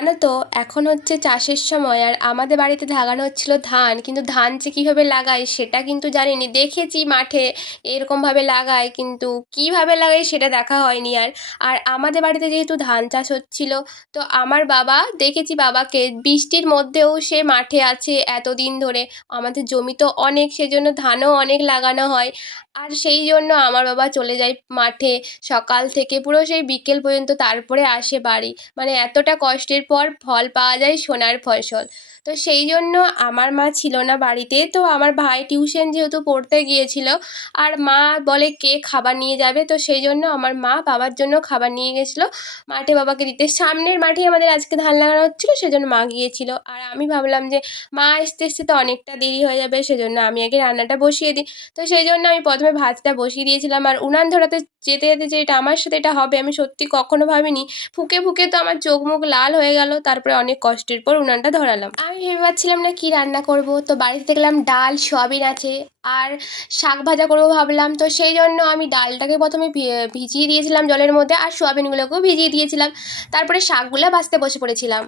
জানো তো, এখন হচ্ছে চাষের সময় আর আমাদের বাড়িতে লাগানো হচ্ছিল ধান, কিন্তু ধান যে কীভাবে লাগায় সেটা কিন্তু জানিনি। দেখেছি মাঠে এরকমভাবে লাগায়, কিন্তু কীভাবে লাগায় সেটা দেখা হয়নি। আর আর আমাদের বাড়িতে যেহেতু ধান চাষ হচ্ছিল, তো আমার বাবা, দেখেছি বাবাকে বৃষ্টির মধ্যেও সে মাঠে আছে এতদিন ধরে। আমাদের জমি তো অনেক, সেজন্য ধানও অনেক লাগানো হয়। আর সেই জন্য আমার বাবা চলে যায় মাঠে সকাল থেকে পুরো সেই বিকেল পর্যন্ত, তারপরে আসে বাড়ি। মানে এতটা কষ্টের পর ফল পাওয়া যায় সোনার ফসল। তো সেই জন্য আমার মা ছিল না বাড়িতে, তো আমার ভাই টিউশন যেহেতু পড়তে গিয়েছিল, আর মা বলে কে খাবার নিয়ে যাবে, তো সেই জন্য আমার মা বাবার জন্য খাবার নিয়ে গেছিলো মাঠে বাবাকে দিতে। সামনের মাঠেই আমাদের আজকে ধান লাগানো হচ্ছিলো, সেজন্য মা গিয়েছিল। আর আমি ভাবলাম যে মা আসতে আসতে তো অনেকটা দেরি হয়ে যাবে, সেজন্য আমি আগে রান্নাটা বসিয়ে দিই। তো সেই জন্য আমি প্রথমে ভাতটা বসিয়ে দিয়েছিলাম। আর উনান ধরাতে যেতে যেতে যে এটা আমার সাথে এটা হবে আমি সত্যি কখনো ভাবিনি। ফুঁকে ফুঁকে তো আমার চোখ মুখ লাল হয়ে গেল। তারপরে অনেক কষ্টের পর উনানটা ধরালাম। আমি ভেবে পাচ্ছিলাম না কি রান্না করব, তো বাড়িতে দেখলাম ডাল সয়াবিন আছে, আর শাক ভাজা করবো ভাবলাম। তো সেই জন্য আমি ডালটাকে প্রথমে ভিজিয়ে দিয়েছিলাম জলের মধ্যে, আর সয়াবিনগুলোকেও ভিজিয়ে দিয়েছিলাম। তারপরে শাকগুলো ভাজতে বসে পড়েছিলাম।